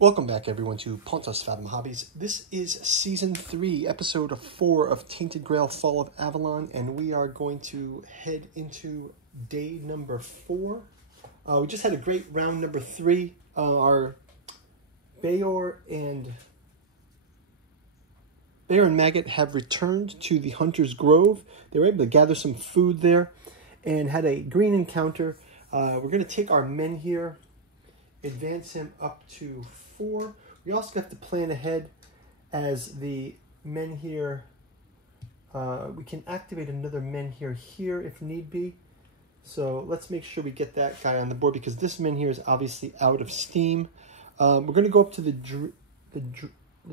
Welcome back, everyone, to Pontus Fathom Hobbies. This is Season 3, Episode 4 of Tainted Grail, Fall of Avalon, and we are going to head into day number 4. We just had a great round number 3. Our Bayor and Maggot have returned to the Hunter's Grove. They were able to gather some food there and had a green encounter. We're going to take our men here, advance him up to 4. We also have to plan ahead as the men here. We can activate another men here if need be. So let's make sure we get that guy on the board because this men here is obviously out of steam. We're going to go up to the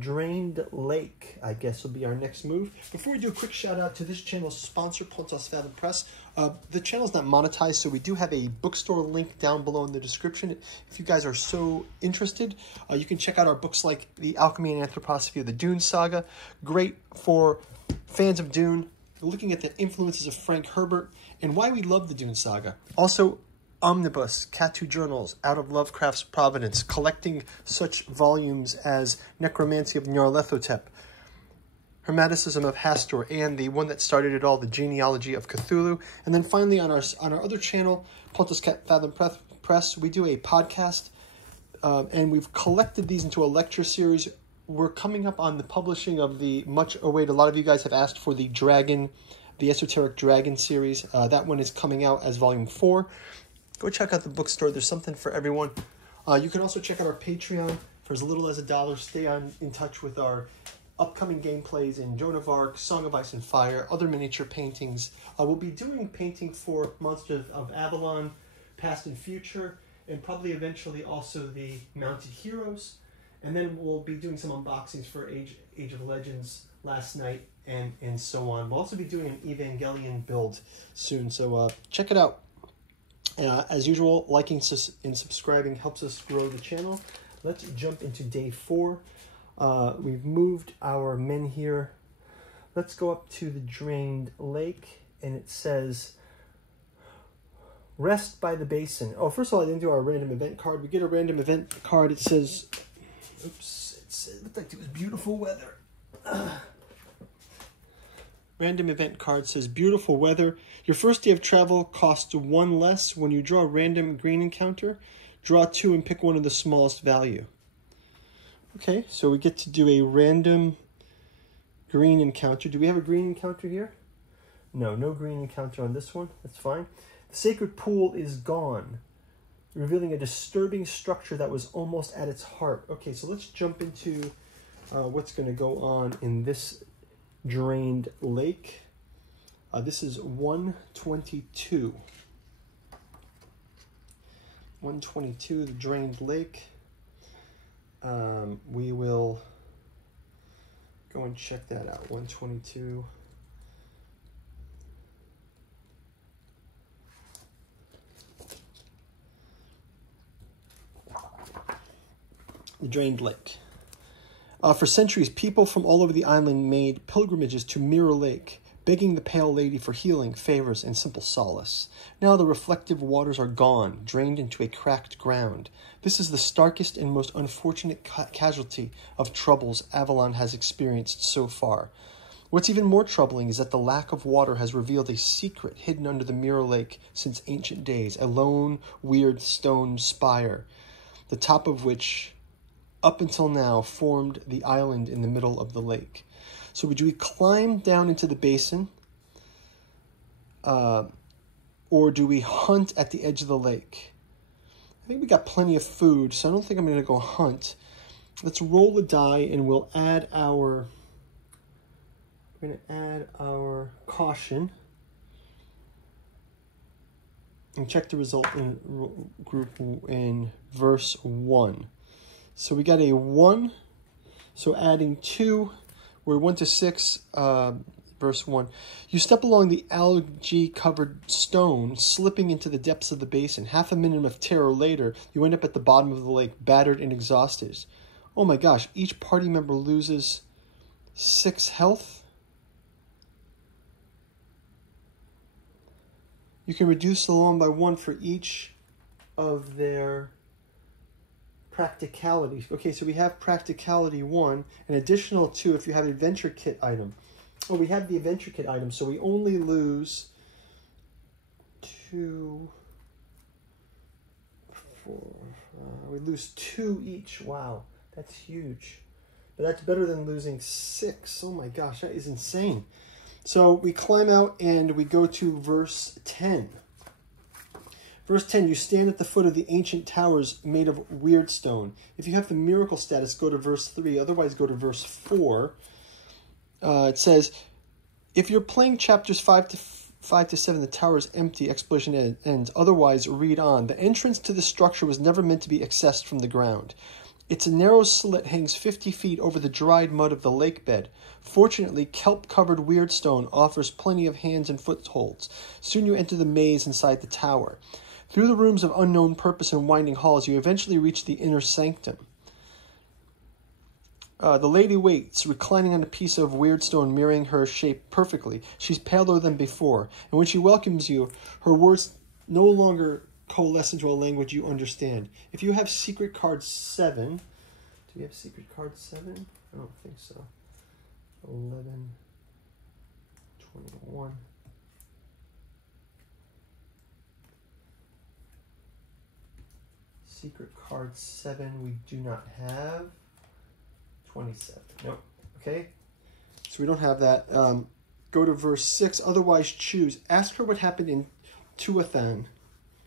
drained lake, I guess will be our next move. Before we do, a quick shout out to this channel's sponsor, Pontus Fathom Press. The channel's not monetized, so we do have a bookstore link down below in the description. If you guys are so interested, you can check out our books like The Alchemy and Anthroposophy of the Dune Saga. Great for fans of Dune, looking at the influences of Frank Herbert and why we love the Dune Saga. Also, Omnibus, Catu Journals, Out of Lovecraft's Providence, collecting such volumes as Necromancy of Nyarlathotep, Hermeticism of Hastur, and the one that started it all, the Genealogy of Cthulhu. And then finally on our other channel, Pontus Fathom Press, we do a podcast, and we've collected these into a lecture series. We're coming up on the publishing of the much awaited, a lot of you guys have asked for the Dragon, the Esoteric Dragon series. That one is coming out as volume 4. Go check out the bookstore. There's something for everyone. You can also check out our Patreon for as little as $1. Stay in touch with our upcoming gameplays in Joan of Arc, Song of Ice and Fire, other miniature paintings. We'll be doing painting for Monsters of Avalon, Past and Future, and probably eventually also the Mounted Heroes. And then we'll be doing some unboxings for Age of Legends, Last Night, and so on. We'll also be doing an Evangelion build soon, so check it out. As usual, liking and subscribing helps us grow the channel. Let's jump into day 4. We've moved our men here. Let's go up to the drained lake, and it says, rest by the basin. Oh, first of all, I didn't do our random event card. We get a random event card. It says, oops, it looked like it was beautiful weather. Random event card says, beautiful weather. Your first day of travel costs 1 less. When you draw a random green encounter, draw 2 and pick one of the smallest value. Okay, so we get to do a random green encounter. Do we have a green encounter here? No green encounter on this one. That's fine. The sacred pool is gone, revealing a disturbing structure that was almost at its heart. Okay, so let's jump into what's going to go on in this drained lake. This is 122. 122, the drained lake. We will go and check that out. 122. The drained lake. For centuries, people from all over the island made pilgrimages to Mirror Lake, begging the Pale Lady for healing, favors, and simple solace. Now the reflective waters are gone, drained into a cracked ground. This is the starkest and most unfortunate casualty of troubles Avalon has experienced so far. What's even more troubling is that the lack of water has revealed a secret hidden under the Mirror Lake since ancient days, a lone, weird stone spire, the top of which up until now formed the island in the middle of the lake. So do we climb down into the basin, or do we hunt at the edge of the lake? I think we got plenty of food, so I don't think I'm going to go hunt. Let's roll a die, and we'll add our. We're going to add our caution, and check the result in group in verse 1. So we got a 1, so adding 2, we're 1 to 6, verse 1. You step along the algae-covered stone, slipping into the depths of the basin. Half a minute of terror later, you end up at the bottom of the lake, battered and exhausted. Oh my gosh, each party member loses 6 health. You can reduce the loan by 1 for each of their practicality. Okay, so we have practicality 1, an additional 2 if you have an adventure kit item. Oh, we have the adventure kit item, so we only lose 2, 4. We lose 2 each. Wow, that's huge. But that's better than losing 6. Oh my gosh, that is insane. So we climb out and we go to verse 10. Verse 10, you stand at the foot of the ancient towers made of weird stone. If you have the miracle status, go to verse 3. Otherwise, go to verse 4. It says, if you're playing chapters 5 to 7, the tower is empty, explosion ends. Otherwise, read on. The entrance to the structure was never meant to be accessed from the ground. Its narrow slit hangs 50 feet over the dried mud of the lake bed. Fortunately, kelp-covered weirdstone offers plenty of hands and footholds. Soon you enter the maze inside the tower. Through the rooms of unknown purpose and winding halls, you eventually reach the inner sanctum. The lady waits, reclining on a piece of weirdstone mirroring her shape perfectly. She's paler than before, and when she welcomes you, her words no longer coalesce into a language you understand. If you have secret card 7, do we have secret card 7? I don't think so. 11, 21. Secret card 7 we do not have. 27. Nope. Okay. So we don't have that. Go to verse 6. Otherwise choose. Ask her what happened in Tuathan.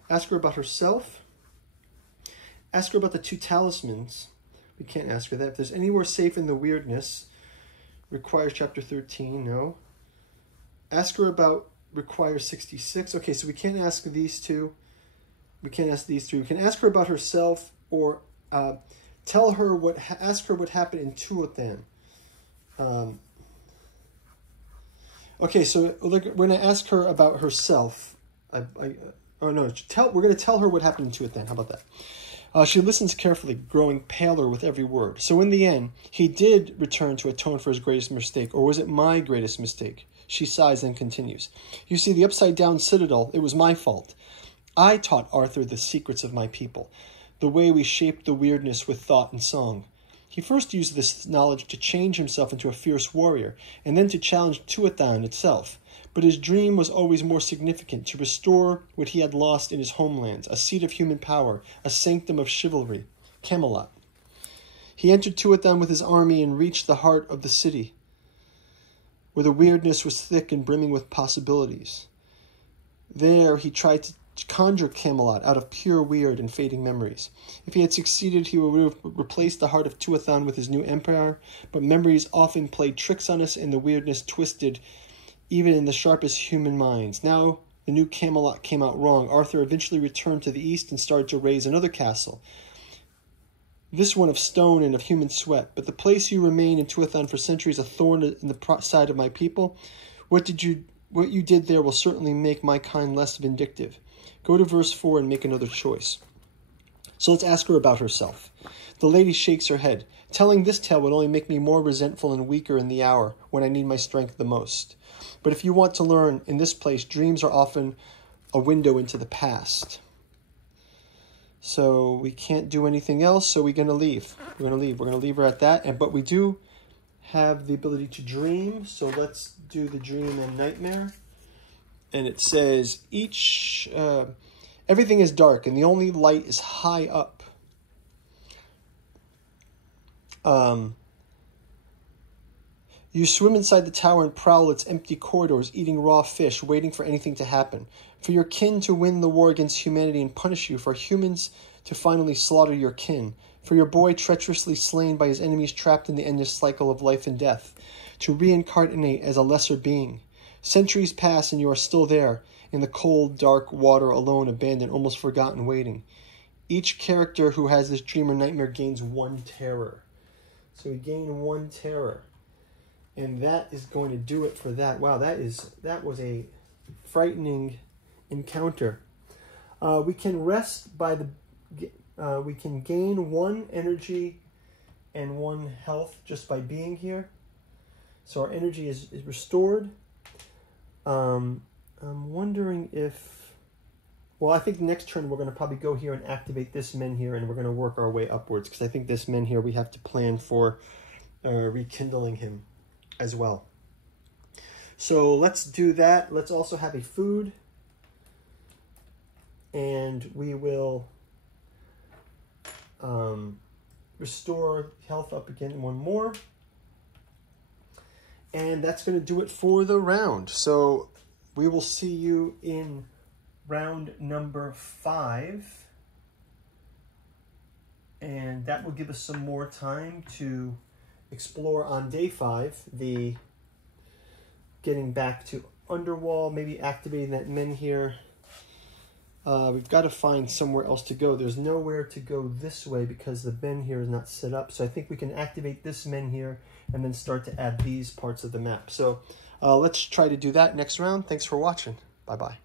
Ask her about herself. Ask her about the 2 talismans. We can't ask her that. If there's anywhere safe in the weirdness. Requires chapter 13. No. Ask her about requires 66. Okay, so we can't ask these 2. We can't ask these 3. We can ask her about herself or tell her ask her what happened in Tuathan. Okay, so we're going to ask her about herself. We're going to tell her what happened to it then. How about that? She listens carefully, growing paler with every word. So in the end, he did return to atone for his greatest mistake, or was it my greatest mistake? She sighs and continues. You see, the upside-down citadel, it was my fault. I taught Arthur the secrets of my people, the way we shaped the weirdness with thought and song. He first used this knowledge to change himself into a fierce warrior, and then to challenge Tuathan itself. But his dream was always more significant, to restore what he had lost in his homelands, a seat of human power, a sanctum of chivalry, Camelot. He entered Tuathan with his army and reached the heart of the city, where the weirdness was thick and brimming with possibilities. There he tried to conjure Camelot out of pure weird and fading memories. If he had succeeded, he would have replaced the heart of Tuathan with his new empire, but memories often played tricks on us and the weirdness twisted even in the sharpest human minds. Now the new Camelot came out wrong. Arthur eventually returned to the east and started to raise another castle, this one of stone and of human sweat. But the place you remain in Tuathan for centuries, a thorn in the side of my people. What you did there will certainly make my kind less vindictive. Go to verse 4 and make another choice. So let's ask her about herself. The lady shakes her head. Telling this tale would only make me more resentful and weaker in the hour when I need my strength the most. But if you want to learn, in this place, dreams are often a window into the past. So we can't do anything else, so we're going to leave. We're going to leave her at that. But we do have the ability to dream, so let's do the dream and nightmare. And it says, everything is dark, and the only light is high up. You swim inside the tower and prowl its empty corridors, eating raw fish, waiting for anything to happen. For your kin to win the war against humanity and punish you, for humans to finally slaughter your kin. For your boy treacherously slain by his enemies trapped in the endless cycle of life and death, to reincarnate as a lesser being. Centuries pass and you are still there, in the cold, dark water, alone, abandoned, almost forgotten, waiting. Each character who has this dream or nightmare gains 1 terror. So we gain 1 terror. And that is going to do it for that. Wow, that was a frightening encounter. We can rest by we can gain 1 energy and 1 health just by being here. So our energy is restored. I'm wondering if Well, I think next turn we're going to probably go here and activate this men here, and we're going to work our way upwards, because I think this men here we have to plan for rekindling him as well. So let's do that. Let's also have a food, and we will restore health up again one more. And that's going to do it for the round. So we will see you in round number 5. And that will give us some more time to explore on day 5, the getting back to Underwall, maybe activating that men here. We've got to find somewhere else to go. There's nowhere to go this way because the men here is not set up. So I think we can activate this men here and then start to add these parts of the map. So let's try to do that next round. Thanks for watching. Bye-bye.